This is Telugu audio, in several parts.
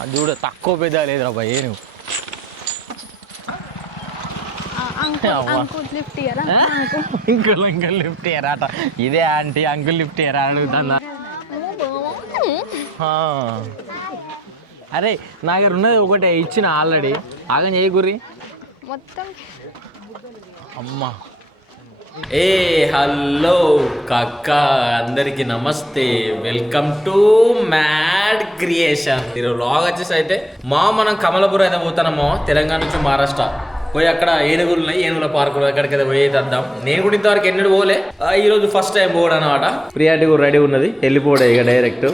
అది చూడ తక్కువ పెద్ద లేదురా భయ్ నువ్వు అంకుల్ లిఫ్ట్ ఇయరా అంకుల్ లిఫ్ట్ ఇయరాట ఇదే ఆంటీ అంకుల్ లిఫ్ట్ ఇయరా అడుగుతుందా అరే నా దగ్గర ఉన్నది ఒకటే ఇచ్చిన ఆల్రెడీ ఆగం చేయ గురి మొత్తం అమ్మా ఏ హలో కక్క అందరికి నమస్తే వెల్కమ్ టు మ్యాడ్ క్రియేషన్ ఈరోజు వ్లాగ్ వచ్చేసి అయితే మనం కమలాపూర్ అయితే పోతున్నామో తెలంగాణ నుంచి మహారాష్ట్ర పోయి అక్కడ ఏనుగులు ఉన్నాయి ఏనుగుల పార్కులు ఎక్కడికైతే పోయి వద్దాం నేను కూడా ఇంతవరకు ఎన్నడూ పోలే ఈరోజు ఫస్ట్ టైం పోవడం అనమాట ప్రియాటి కూడా రెడీ ఉన్నది వెళ్ళిపోవడం ఇక డైరెక్ట్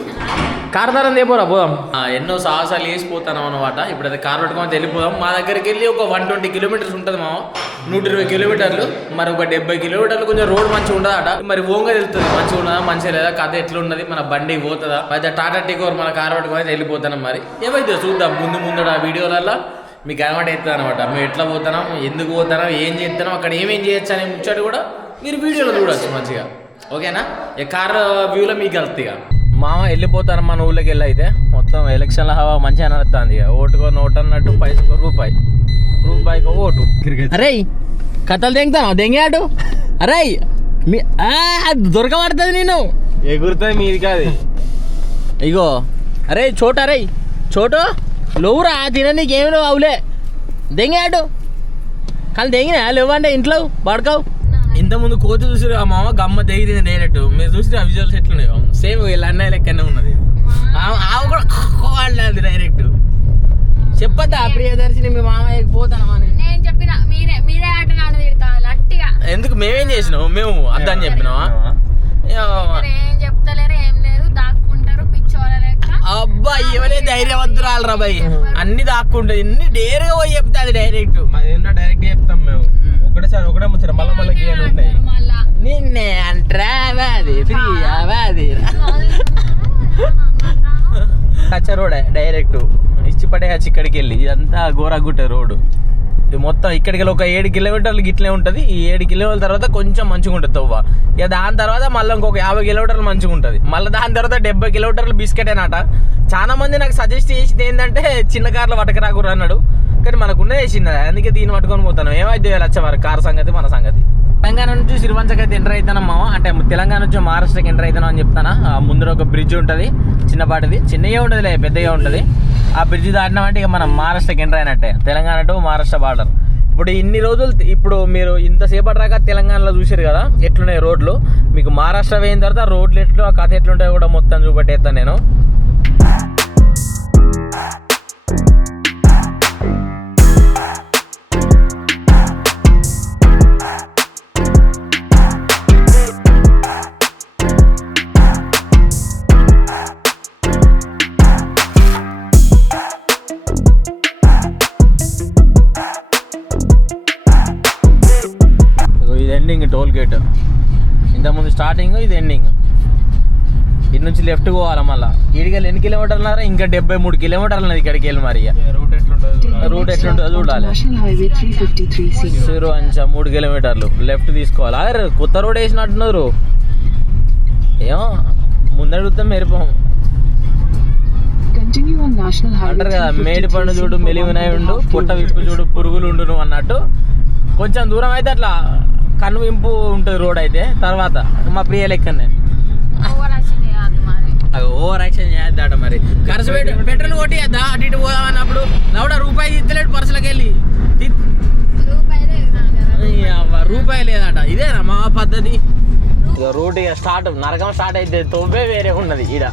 కార్ దారం దేపోరా పోదాం ఎన్నో సాహసాలు వేసిపోతాను అనమాట ఇప్పుడైతే కార్ పట్టుకొని వెళ్ళిపోదాం మా దగ్గరికి వెళ్ళి ఒక 120 కిలోమీటర్స్ ఉంటుంది 120 కిలోమీటర్లు మరి ఒక 70 కిలోమీటర్లు కొంచెం రోడ్ మంచిగా ఉండదట మరి ఓంగా వెళ్తుంది మంచిగా ఉన్నదా మంచిగా లేదా కథ ఎట్లున్నది మన బండి పోతుందా అయితే టాటా టికోర్ మన కార్ పట్టుకొని వెళ్ళిపోతాను మరి ఏమైతే చూద్దాం ముందు ఆ వీడియోలలో మీకు అలవాటు అవుతుంది అనమాట మేము ఎట్లా పోతున్నాం ఎందుకు పోతున్నాం ఏం చేస్తున్నాం అక్కడ ఏమేం చేయొచ్చు అనే ముచ్చట కూడా మీరు వీడియోలో చూడొచ్చు మంచిగా ఓకేనా ఈ కార్ వ్యూలో మీకు వెళ్తాయి ఇక మామ వెళ్ళిపోతాను మన ఊళ్ళోకి వెళ్ళి అయితే మొత్తం ఎలక్షన్ల హవా మంచిగా నడుస్తుంది ఇక ఓటుకో నోటు అన్నట్టు పైసకు రూపాయికి ఓటు అరే కథలు దెంగుతాను దెంగాడు అరే మీ దొరకబడుతుంది నేను ఎగురుతుంది మీది కాదు ఇగో అరే చోటు లోవురా తిన నీకేమి నువ్వు అవులే దెంగాడు కానీ దెంగినా లేవంటే ఇంట్లో పడకావు ఇంతకుముందు కోతి చూసారు ఆ మామ గమ్మ తెగితే డైరెక్ట్ మీరు చూసి ఆ విజువల్స్ ఎట్లున్నాయో సేమ్ వీళ్ళ అన్నయ్య లెక్కనే ఉన్నది ఆమె కూడా వాళ్ళది డైరెక్ట్ చెప్పద్దా ప్రియదర్శిని మీ మామ పోతానమా నేను చెప్పిన మీరే ఆట గట్టిగా ఎందుకు మేమేం చేసినాం మేము అద్దని చెప్పినావా ఏం చెప్తలేరు ఏం లేదు దాక్కుంటారు పిచ్చోళ్ళ లెక్క అబ్బా ఇవరే ధైర్యవంతురాలు రా భయ్ అన్ని దాక్కుంటుంది ఇన్ని డేరుగా పోయి చెప్తాది డైరెక్ట్ డైరెక్ట్ చెప్తాం మేము ఒకటే ముచ్చట మళ్ళీ గేలు ఉంటాయి నిన్నే అంట్రావాది ఫ్రీయావాది కచ్చ రోడ్ డైరెక్ట్ ఇచ్చి పడేయచ్చు ఇక్కడికి వెళ్ళి ఇదంతా గోరాగుట్ట రోడ్డు ఇది మొత్తం ఇక్కడికి వెళ్ళి ఒక 7 కిలోమీటర్లు గిట్లే ఉంటుంది ఈ 7 కిలోమీటర్ల తర్వాత కొంచెం మంచిగా ఉంటుంది తవ్వ ఇక దాని తర్వాత మళ్ళీ ఇంకొక 50 కిలోమీటర్లు మంచిగా ఉంటుంది మళ్ళీ దాని తర్వాత 70 కిలోమీటర్లు బిస్కెట్ అనట చాలా మంది నాకు సజెస్ట్ చేసింది ఏంటంటే చిన్న కార్లో పట్టకరాకురు అన్నాడు కానీ మనకున్న వేసింది అందుకే దీన్ని పట్టుకొని పోతాను ఏమైతే వచ్చేవారు కార్ సంగతి మన సంగతి తెలంగాణ నుంచి సిరివంచకి అయితే ఎంటర్ అవుతాను మామ అంటే తెలంగాణ నుంచి మహారాష్ట్రకి ఎంటర్ అవుతాను అని చెప్తానా ముందర ఒక బ్రిడ్జ్ ఉంటుంది చిన్నపాటిది చిన్నగా ఉంటుంది పెద్దగా ఉంటుంది ఆ బ్రిడ్జ్ దాటినామంటే ఇక మనం మహారాష్ట్రకి ఎంటర్ అయినట్టే తెలంగాణ టు మహారాష్ట్ర బార్డర్ ఇప్పుడు ఇన్ని రోజులు ఇప్పుడు మీరు ఇంతసేపటి దాకా తెలంగాణలో చూసారు కదా ఎట్లున్నాయి రోడ్లు మీకు మహారాష్ట్ర పోయిన తర్వాత రోడ్లు ఎట్లు ఆ కథ ఎట్లుంటాయో కూడా మొత్తం చూపెట్టేస్తాను నేను ఎండింగ్ టోల్ గేట్ ఇంతకుముందు స్టార్టింగ్ ఇది ఎండింగ్ ఇటు నుంచి లెఫ్ట్ పోవాలి మళ్ళీ ఇడికి వెళ్ళి ఎన్ని కిలోమీటర్లు ఉన్నారా ఇంకా 73 కిలోమీటర్లు ఉన్నది ఇక్కడికి వెళ్ళి మరి రూట్ ఎట్లుంటుందో చూడాలి అంచా 3 కిలోమీటర్లు లెఫ్ట్ తీసుకోవాలి అరే కొత్త రోడ్ వేసినట్టున్నారు ఏమో ముందడుగుతాం మెరిపోం అంటారు కదా మేడి పండు చూడు మెలివినాయుండు పుట్ట విప్పు చూడు పురుగులు ఉండు అన్నట్టు కొంచెం దూరం అయితే అట్లా కనువింపు ఉంటుంది రోడ్ అయితే తర్వాత మా ప్రియ లెక్కనే ఓవర్ యాక్షన్ చేద్దాట మరి ఖర్చు పెట్రోల్ కొట్టిద్దా అటు ఇటు పోదాం అన్నప్పుడు నవ్వుడా రూపాయి ఇస్తలేడు పర్సులకి వెళ్ళి రూపాయి లేదట ఇదేనా మా పద్ధతి ఇక రూట్ ఇక స్టార్ట్ నరకం స్టార్ట్ అయితే తొవ్వే వేరే ఉన్నది ఈడ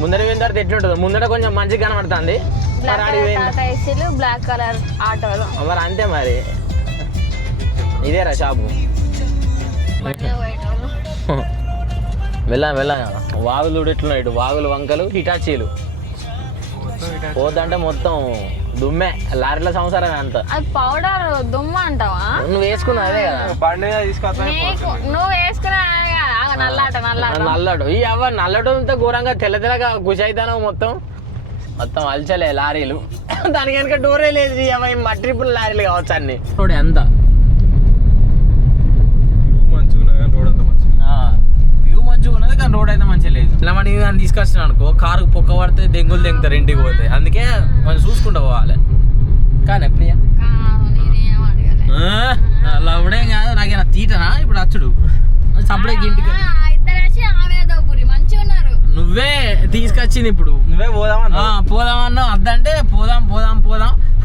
ముందర పోయిన తర్వాత ఎట్లుంటుంది ముందర కొంచెం మంచిగా కనబడుతుంది బ్లాక్ కలర్ ఆటోలో మరి అంతే మరి ఇదేరా షాపు వెళ్ళాం వాగులు ఎట్లున్నాయి ఇటు వాగులు వంకలు హిటాచీలు పోతుంటే మొత్తం దుమ్మే లారీల సంవత్సరమే అంత అది పౌడర్ దుమ్మ అంటావా నువ్వు వేసుకున్నావు అదే కదా నువ్వు వేసుకున్నా నల్లడు ఈ అవ్వ నల్లడంతో ఘోరంగా తెల్లగా గుజైతాను మొత్తం అలచలే లారీలు దానికి కనుక డోరే లేదు అవి మట్రిపుల్ లారీలు కావచ్చు అన్ని ఎంత వ్యూ మంచిగా ఉన్నది కానీ రోడ్ అయితే మంచిగా లేదు ఇలా మనం దాన్ని తీసుకొచ్చినా అనుకో కారు పొక్క పడితే దెంగులు దెంగుతారు ఇంటికి పోతే అందుకే కొంచెం చూసుకుంటూ పోవాలి కానీ ప్రియ నేనేం అడగలే. లవ్డేం కాదు నాకేనా తీటనా ఇప్పుడు అచ్చుడు సప్పుడే ఇంటికి ఇద్దరు వచ్చి ఆమె దోపురి మంచిగా ఉన్నారు. నువ్వే తీసుకొచ్చింది ఇప్పుడు నువ్వే పోదామన్నా పోదామన్నా అద్దంటే పోదాం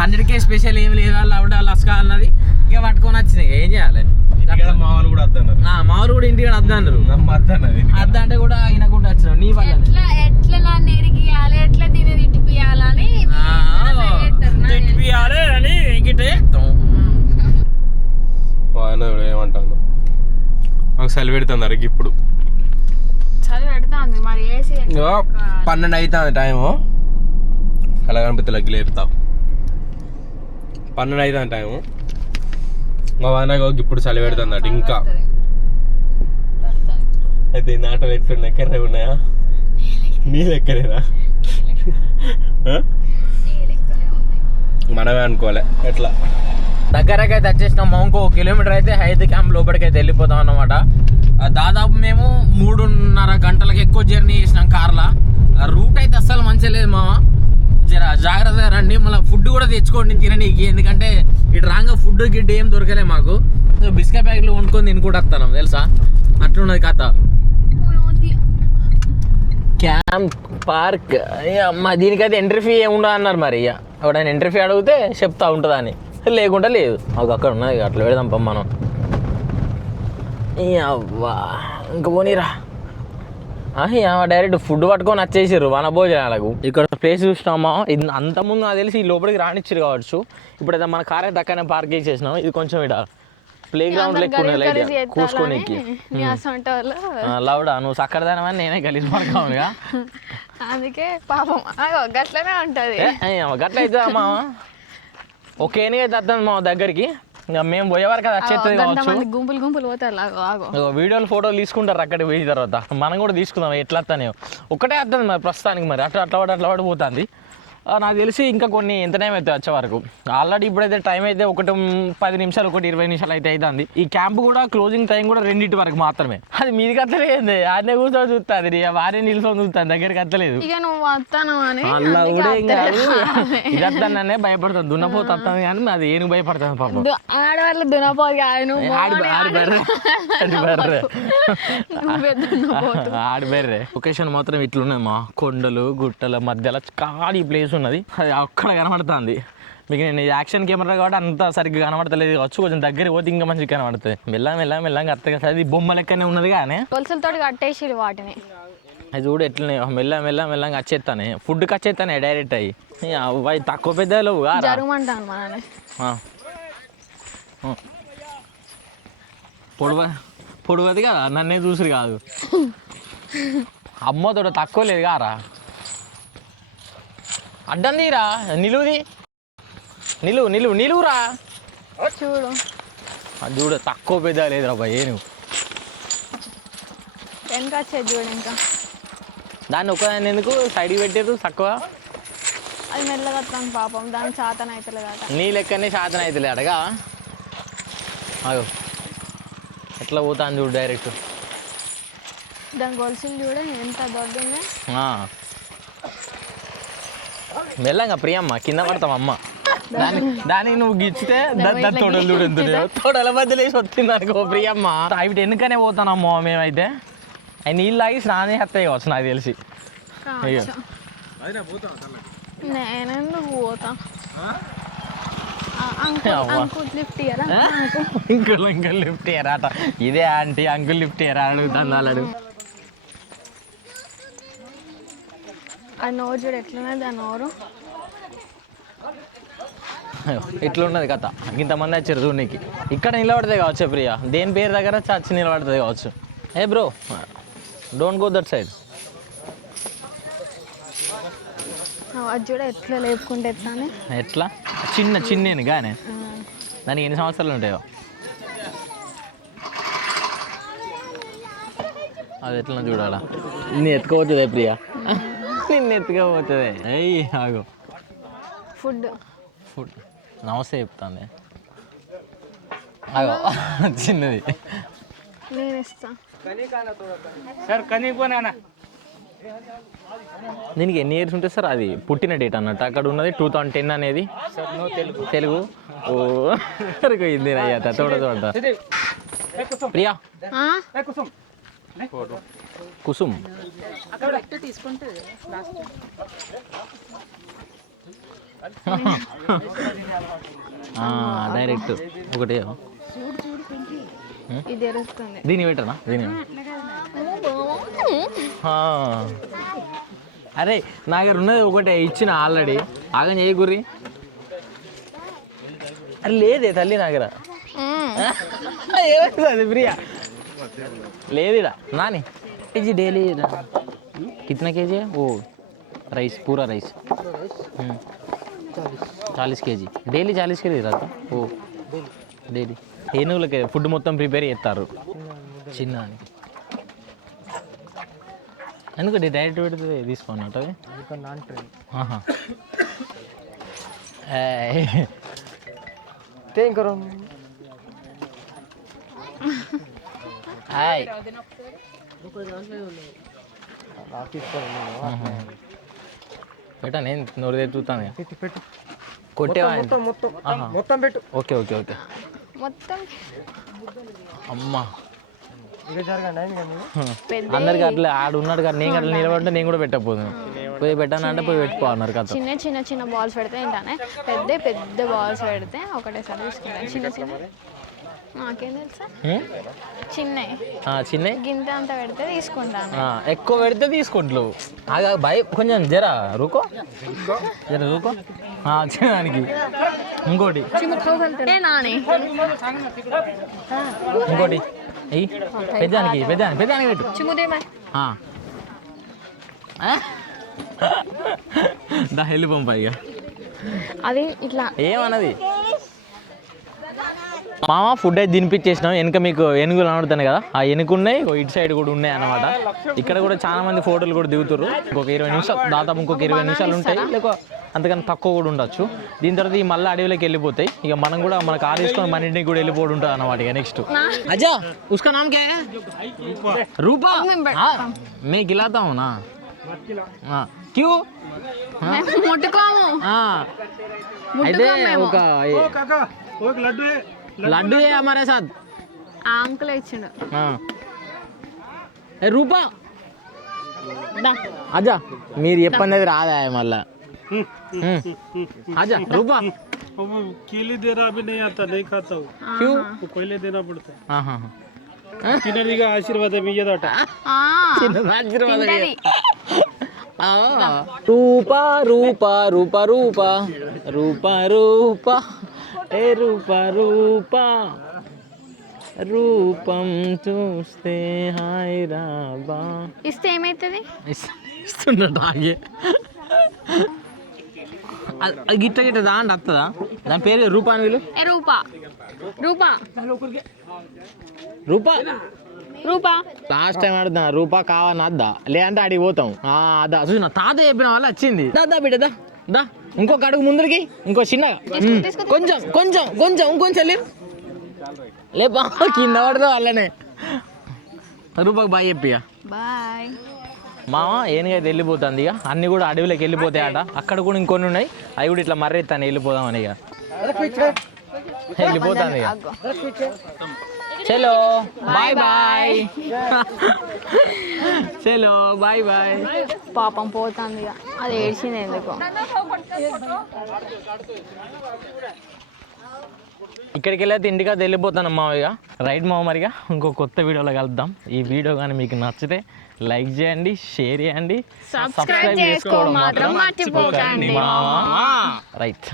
100K స్పెషల్ ఏమి లేదా లవ్డా లస్కా అన్నది ఇక పట్టుకొని వచ్చింది ఏం చేయాలి. మా వాళ్ళు కూడా వద్దన్నారు, మా ఊరు కూడా ఇంటికి అద్దన్నారు. వద్దన్నది అద్దంటే కూడా అయినకుండా వచ్చినావు నీ వల్ల ఎట్లా నన్ను ఎరిగియాలి ఎట్లా దీన్ని తిట్టిపియాలని తిట్టిపియాలి అని ఇంకిటే ఆయన ఏమంటాను మాకు సెలవు పెడుతున్నారు ఇప్పుడు. చలి పెడతాంది మరి ఏసీ 12 అవుతుంది టైము. కళ కనిపిస్తే లగ్గి లేపుతావు. 12 అవుతుంది టైము. మా వానగా ఇప్పుడు చలి పెడుతుంది ఇంకా. అయితే ఈ నాటలు ఎట్లున్నాయి, ఎక్కడే ఉన్నాయా? నీళ్ళు ఎక్కడేనా? మనమే అనుకోలే ఎట్లా దగ్గరకి అయితే వచ్చేసినాం. ఇంకో కిలోమీటర్ అయితే హైద్ క్యాంప్ లోపలికి అయితే వెళ్ళిపోతాం అన్నమాట. దాదాపు మేము 3.5 గంటలకు ఎక్కువ జర్నీ చేసినాం కార్లో. రూట్ అయితే అస్సలు మంచిగా లేదు మామ, జర జాగ్రత్తగా రండి. మళ్ళీ ఫుడ్ కూడా తెచ్చుకోండి తిననీకి, ఎందుకంటే ఇటు రాగా ఫుడ్ గిడ్డ ఏం దొరకలే మాకు. బిస్కెట్ ప్యాకెట్లు వండుకొని తినుకుంటూ వస్తాను తెలుసా, అట్లున్నది కథ. క్యాంప్ పార్క్ అమ్మ దీనికైతే ఎంట్రీ ఫీ ఏముండదు అన్నారు. మరి ఇక ఎవడైనా ఎంట్రీ ఫీ అడిగితే చెప్తా ఉంటుందా అని, లేకుండా లేదు. మాకు అక్కడ ఉన్నది అట్లా పెడదాం పమ్మ మనం. అవ్వా ఇంకా పోనీరా. డైరెక్ట్ ఫుడ్ పట్టుకొని వచ్చేసారు వన భోజనాలకు. ఇక్కడ ప్లేస్ చూసినామా, ఇది అంతకుముందు నాకు తెలిసి ఈ లోపలికి రానిచ్చారు కావచ్చు. ఇప్పుడైతే మన కార్ అయితే అక్కడనే పార్క్ చేసేసినాం. ఇది కొంచెం ఇక్కడ ప్లే గ్రౌండ్ లెక్క లైట్ కూర్చోనికి. లౌడా నువ్వు సక్కడదానమని నేనే కలిసి పడకాముగా, అందుకే పాపం గట్లనే ఉంటది. గట్ల అయితే అమ్మా ఒకేనే అయితే వద్దాం మా దగ్గరికి. మేము పోయే వరకు అది వచ్చేస్తుంది కావచ్చు. గుంపులు పోతారు, వీడియోలు ఫోటోలు తీసుకుంటారు అక్కడికి పోయిన తర్వాత. మనం కూడా తీసుకుందాం ఎట్లా వస్తానే ఒక్కటే వస్తుంది మరి ప్రస్తుతానికి. మరి అట్లా పడి పోతుంది. నాకు తెలిసి ఇంకా కొన్ని ఎంత టైం అవుతుంది వచ్చే వరకు. ఆల్రెడీ ఇప్పుడైతే టైం అయితే 1:10 నిమిషాలు 1:20 నిమిషాలు అయితే అవుతుంది. ఈ క్యాంప్ కూడా క్లోజింగ్ టైం కూడా 2 వరకు మాత్రమే. అది మీది కత్తలేదు, ఆడనే కూర్చొని చూస్తుంది, వారే నిల్చొని చూస్తాను, దగ్గరికి కత్తలేదు. ఇక నువ్వు వస్తాను అని అలా కూడా ఏం కాదు, ఇది వస్తాననే భయపడతాను. దున్నపోతు వస్తాను కానీ అది ఏను భయపడతాను పాపం. ఆడవాళ్ళు దున్నపోదు ఆడిబెర్రే. లొకేషన్ మాత్రం ఇట్లున్నది మా, కొండలు గుట్టల మధ్యలో ఖాళీ ప్లేస్ ఉన్నది. అది అక్కడ కనబడుతుంది మీకు. నేను యాక్షన్ కెమెరా కాబట్టి అంత సరిగ్గా కనబడతలేదు కావచ్చు, కొంచెం దగ్గర పోతే ఇంకా మంచిగా కనబడుతుంది. మెల్లగా అర్థం కదా. అది బొమ్మ లెక్కనే ఉన్నది కానీ గొలుసులతో కట్టేసి వాటిని. అది చూడు ఎట్లనే మెల్లగా వచ్చేస్తానే, ఫుడ్కి వచ్చేస్తానే డైరెక్ట్ అయ్యి. అవి తక్కువ పెద్దలు పొడవది కదా, నన్నే చూసిరు కాదు. అమ్మతోడ తక్కువ లేదు కారా. అడ్డం తీరా, నిలువురా చూడు. అది చూడు తక్కువ పెద్ద లేదురా బాయ్. నువ్వు వెనక వచ్చేది చూడు. ఇంకా దాన్ని ఒకదాన్ని ఎందుకు సైడ్కి పెట్టారు తక్కువ. అది మెల్లగా వస్తాను పాపం, దాని శాతం అవుతలేదు. నీ లెక్కనే శాతం అవుతలే అడగా. అయ్యో ఎట్లా పోతాను చూడు డైరెక్ట్. దాని గొలుసులు చూడ ఎంత దొడ్డుంది. మెల్లంగా ప్రియమ్మ కింద పడతాం అమ్మ. దానికి నువ్వు గిచ్చితే తొడలు చూడు, తొడల మధ్యలో వేసి వచ్చింది అనుకో ప్రియమ్మ. అవి ఎందుకనే పోతానమ్మో మేమైతే. అవి నీళ్ళు తాగి స్నానం చేస్తాయి కావచ్చు నాకు తెలిసి. నేనెందుకు పోతా. అంకుల్ లిఫ్ట్ ఇయ్యరా అట. ఇదే ఆంటీ అంకుల్ లిఫ్ట్ ఇయ్యరా అడుగుతాను వాళ్ళడు. ఆ నోరు చూడు ఎట్లున్నది. ఆ నోరు ఇట్లున్నది కథ. ఇంతమంది వచ్చారు చూడనికి. ఇక్కడ నిలబడితే కావచ్చు ప్రియా, దేని పేరు దగ్గర చచ్చి నిలబడుతుంది కావచ్చు. Hey bro don't go that side. అది చూడ ఎట్లా లేపుకుంటే ఎట్లా చిన్న కానీ దానికి ఎన్ని సంవత్సరాలు ఉంటాయో. అది ఎట్లా చూడాలా. నిన్ను ఎత్తుకోపోతుంది ప్రియా, నిన్ను ఎత్తుకోపోతుంది. అయ్యి ఆగు. ఫుడ్ నమస్తే చెప్తాను. అగో చిన్నది నేను ఇస్తా సార్ కనీపోనా దీనికి ఎన్ని ఇయర్స్ ఉంటుంది సార్? అది పుట్టిన డేట్ అన్నట్టు అక్కడ ఉన్నది 2010 అనేది తెలుగు. ఓ ఇది అయ్యా చూడ ప్రియా కుసుమ్ డైరెక్ట్ ఒకటి దీన్ని పెట్టనా? దీని అరే నా దగ్గర ఉన్నది ఒకటే ఇచ్చిన ఆల్రెడీ. ఆగం చేయ గుర్రి. అరే లేదే తల్లి నా దగ్గర. ఏమవుతుంది ప్రియా? లేదు ఇడ నాని కేజీ డైలీ कितना केजी है वो राइस? पूरा राइस 40 kg డైలీ 40 kg రాదా? ఓ డైలీ ఏనుగులకి ఫుడ్ మొత్తం ప్రిపేర్ చేస్తారు చిన్న. ఎందుకంటే డైరెక్ట్ పెడితే తీసుకున్నట్టు అది హాయ్ పెట్టా నేను నోరు తెచ్చుతాను కొట్టేవా మొత్తం పెట్టు. ఓకే ఓకే ఓకే మొత్తం అమ్మా అందరికి అట్లా ఆడు ఉన్నాడు కదా. నేను అట్లా నిలబడితే నేను కూడా పెట్టకపోదును. పోయి పెట్టానంటే పోయి పెట్టుకోన్నారు కదా. చిన్న చిన్న చిన్న బాల్స్ పెడితే ఏంటనే పెద్ద పెద్ద బాల్స్ పెడితే ఒకటేసారి తీసుకుంటాను. చిన్న చిన్న నాకేం తెలుసా? చిన్న గింత అంత పెడితే తీసుకుంటాను. ఎక్కువ పెడితే తీసుకుంటావు. భయ కొంచెం జరా రూకో జర రూకో చిన్నదానికి. ఇంకోటి ఇంకోటి పెద్దానికి పెద్దానికి పెద్దానికి పెట్టు. దా వెళ్ళి పంపా ఇక. అది ఇట్లా ఏమన్నది మామ ఫుడ్ అయితే తినిపించేసినాం. వెనుక మీకు ఏనుగులు కనబడుతున్నాయి కదా, ఆ ఏనుగున్నాయి ఇటు సైడ్ కూడా ఉన్నాయి అన్నమాట. ఇక్కడ కూడా చాలా మంది ఫోటోలు కూడా దిగుతారు. ఇంకొక 20 నిమిషాలు దాదాపు ఇంకొక 20 నిమిషాలు ఉంటాయి, లేక అంతకన్నా తక్కువ కూడా ఉండొచ్చు. దీని తర్వాత ఈ మళ్ళీ అడవిలోకి వెళ్ళిపోతాయి. ఇక మనం కూడా మన కార్ తీసుకొని మన ఇంటికి కూడా వెళ్ళిపోవడం ఉంటుంది అన్నమాట. ఇక నెక్స్ట్ అజా ఉస్కా నామ్ క్యా హై? రూపా. मैं खिलाता हूँ ना. क्यों? ముట్టుకోము. అయితే ఒక లడ్డు है हमारे साथ. ఆ అంకుల్ ఇచ్చిండు. రూపా అజా మీరు చెప్పనేది రాదా మళ్ళా? आजा रूपा केले देना अभी नहीं आता, नहीं खाता हूँ. क्यों? वो पहले देना पड़ता है. हाँ हाँ చిన్నదిగా ఆశీర్వాదం ఇయ్యదట. రూపా రూపా రూపా రూపా రూపా రూపా ఏ రూపా రూపా రూపం చూస్తే హాయ్ రాబా. ఇస్తే ఏమైతుంది? ఇస్తున్నట్టు ఆగే అది గిట్ట గిట్ట దాండి వస్తుందా? దాని పేరు రూపా అని వీళ్ళు. రూపా రూపా రూపా రూపా లాస్ట్ టైం అడుగుతా రూపా కావాలని అద్దా, లేదంటే అడిగి పోతాం. అదా చూసిన తాత చెప్పిన వల్ల వచ్చింది. దా బిడ్డ దా దా ఇంకొక అడుగు ముందరికి, ఇంకో చిన్నగా కొంచెం కొంచెం కొంచెం ఇంకొంచెం లేపా కింద పడతా వాళ్ళనే. రూపాకి బాయ్ చెప్పిగా. బాయ్. మామ ఏనుగైతే వెళ్ళిపోతుంది. ఇక అన్నీ కూడా అడవిలోకి వెళ్ళిపోతాయి అట. అక్కడ కూడా ఇంకొన్ని ఉన్నాయి, అవి కూడా ఇట్లా మర్రెత్తాను వెళ్ళిపోదామని. ఇక వెళ్ళిపోతాను ఇక. చలో బాయ్ బాయ్. చలో బాయ్ బాయ్. పాపం పోతుంది ఇక, అది ఏడ్చింది ఎందుకో. ఇక్కడికి వెళ్ళైతే ఇంటికి వెళ్ళిపోతాను మామయ్య. రైట్ మామ మరిగా ఇంకో కొత్త వీడియోలో కలుద్దాం. ఈ వీడియో కానీ మీకు నచ్చితే లైక్ చేయండి, షేర్ చేయండి, సబ్స్క్రైబ్ చేసుకోవడం మాత్రం మర్చిపోకండి. రైట్.